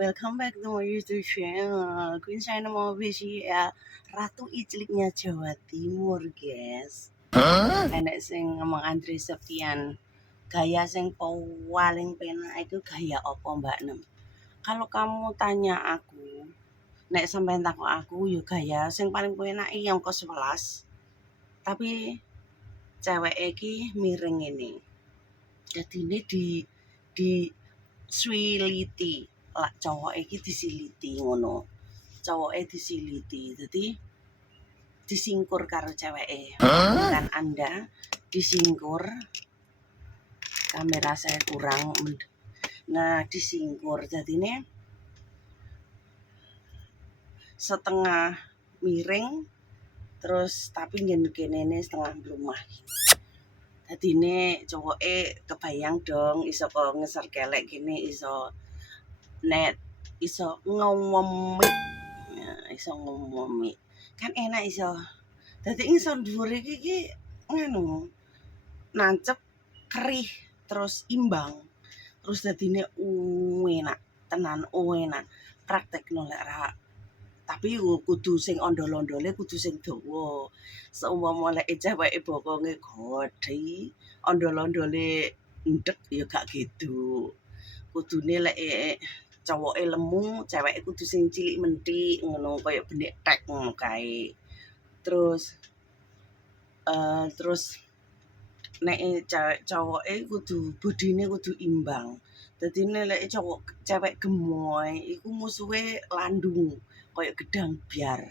Welcome back to my YouTube channel. Queen saya nama official Ratu Icliknya Jawa Timur, guys. Enek sing ngomong Andre Septian. Gaya sing paling penak itu gaya apa, Mbak Nem? Kalau kamu tanya aku, nek sampean takut aku, yo gaya sing paling penak yang ke 11. Tapi cewek iki miring ini. Jadi ini di swiliti. Lah cowok iki disiliti ngono. Cowoke disiliti. Jadi disingkur karo ceweke. Kan Anda disingkur. Kamera saya kurang. Nah, disingkur. Jadi ini setengah miring terus tapi kene setengah blumah. Jadi ini cowoke kebayang dong iso kok ngeser kelek gini iso net iso ngomomi. Ya, iso ngomomi. Kan enak iso. Dadi iso dhuwur iki nganu nancep kerih terus imbang. Terus dadine enak, tenan enak. Praktekno lek ra. Tapi kudu sing ondol-ondole kudu sing dawa. Seumpama lek ceweke bokonge gedhe, ondol-ondole ndek ya gak gitu. Kudune lek cowoke lemu, ceweke kudu sing cilik menthik ngono kaya benik tek ngono kae. Terus nek cowoke kudu bodine kudu imbang. Dadi nek cewek gemoy iku musuhe landung kaya gedang biar.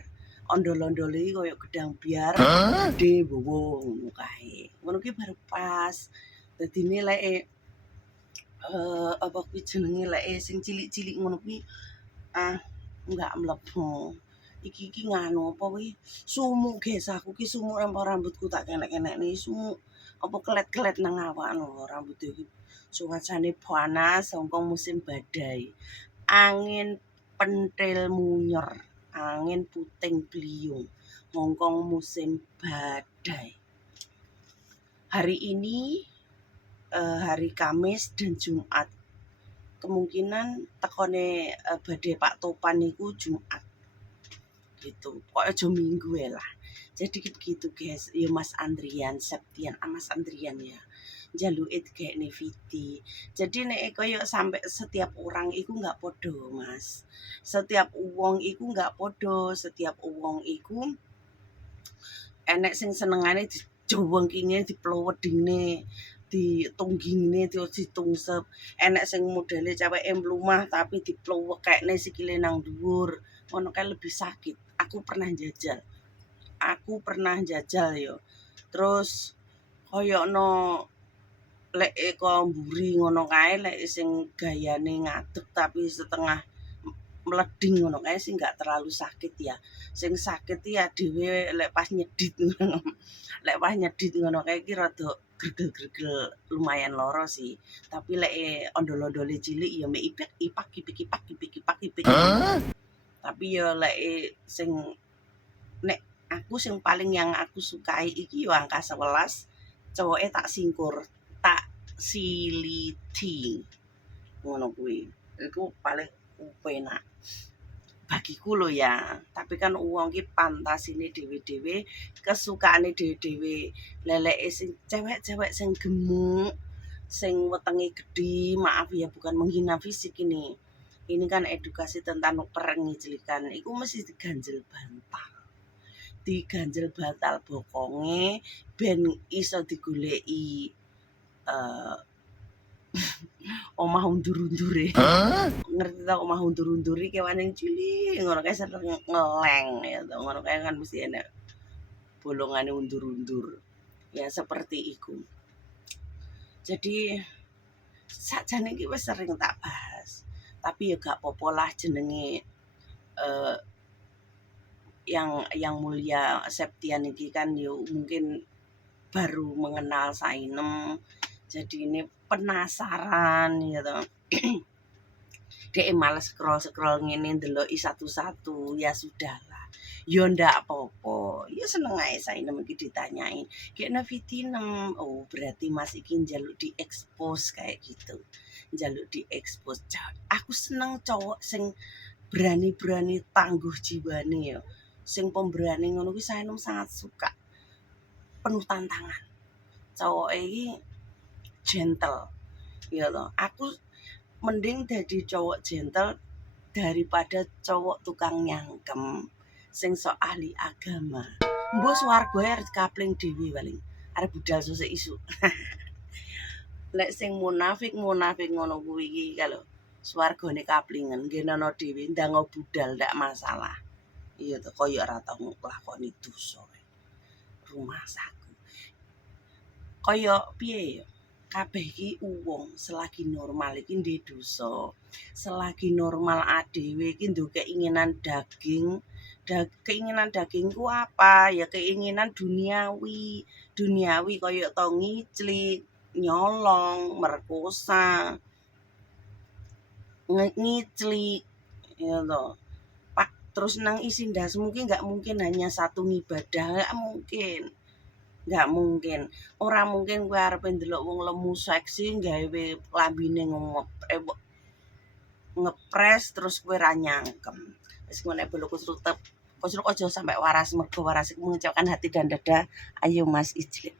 Ondol-ondole kaya gedang biar, gede bowo ngono kae. Ngono ki baru pas. Dadine lek apa kuwi jenenge lek sing cilik-cilik ngono kuwi enggak mlebu. Iki nganu apa kuwi sumuk guys, aku ki sumuk nang rambutku tak kenek-kenekne sumuk apa kelet-kelet nang awakno rambut iki. Cuacane panas, hongkong musim badai. Angin pentil munyer, angin puting beliung. Hongkong musim badai. Hari ini hari Kamis dan Jumat. Kemungkinan tekone badai Pak Topan niku Jumat. Gitu. Kok aja minggu lah. Jadi begitu guys. Ya Mas Andrian Septian, Mas Andrian ya. Jaluke digekne Viti. Jadi nek kaya sampai setiap orang iku enggak podo, Mas. Setiap wong iku enggak podo, setiap wong iku enek sing senengane dijowengkinge, diplowedingne, ditunggingne, ditungsep. Enek sing modele ceweke mlumah tapi diplowekekne sikile nang dhuwur. Ngono kae lebih sakit. Aku pernah jajal yo. Terus koyono lek eko mburi ngono kae lek sing gayane ngadeg tapi setengah meleding ngono kae sih enggak terlalu sakit ya. Sing sakit ya dhewe lek pas nyedit ngono. Lek pas nyedit ngono kae iki rada gregel-gregel lumayan loro sih. Tapi lek ondol-ondole cilik ya mek ipak. Tapi ya lek sing nek aku sing paling yang aku sukai iki yo angka 11. Cowoke tak singkur, tak siliti. Ngono kuwi. Iku paling penak. Bagiku lo ya, tapi kan uang ki pantasine dhewe-dhewe, kesukaane dhewe-dhewe. Leleke sing cewek-cewek sing gemuk, sing wetenge gede, maaf ya bukan menghina fisik ini. Ini kan edukasi tentang perengiclikan. Iku mesti diganjel bantal. Diganjel bantal bokonge ben iso digoleki omah undur-undure. Ngerti ta omah undur-undure kewane cilik ngono kae seneng ngeleng ya to. Ngono kae kan mesti enek bolongane undur-undur. Ya seperti itu. Jadi sakjane iki wis sering tak bahas. Tapi ya gak apa-apa lah jenenge yang mulia Septian iki kan yo mungkin baru mengenal Sainem. Jadi ini penasaran gitu. Dia males scroll ngene ndeloki satu-satu, ya sudahlah. Yo ndak apa-apa. Ya seneng ae Sainem iki ditanyain. Kekno Viti 6. Oh, berarti Mas iki njaluk diekspos kayak gitu. njaluk diekspos. Aku seneng cowok sing berani-berani tangguh jiwane ya. Sing pemberani ngono kuwi saya sangat suka. Penuh tantangan. Cowoke iki gentle. Ya toh. Aku mending dadi cowok gentle daripada cowok tukang nyangkem sing sok ahli agama. Mbok swarga arep kapling dhewe paling. Arep budal sesuk isuk. Lek sing munafik ngono kuwi iki kalau swargane kaplingen nggenono dhewe ndango budal ndak masalah. Iya to kaya ora tau nglakoni dosa. Rumah saku. Kaya piye ya? Kabeh iki wong selagi normal iki ndek dosa. Selagi normal adewe iki nduk keinginan daging. Keinginan dagingku apa? Ya keinginan duniawi. Duniawi kaya to ngiclik, nyolong, merkosa, ngiclik, ya to. Pak terus nang isi ndasmu ki nggak mungkin hanya satu ngibadah, nggak mungkin. Ora mungkin kowe arep ndelok wong lemu seksi gawe klambine ngepres terus kowe ra nyangkem. Wis ngono belok kusrutep. Kusruk aja sampai waras mergo waras mengucapkan hati dan dada. Ayo Mas Ijlik.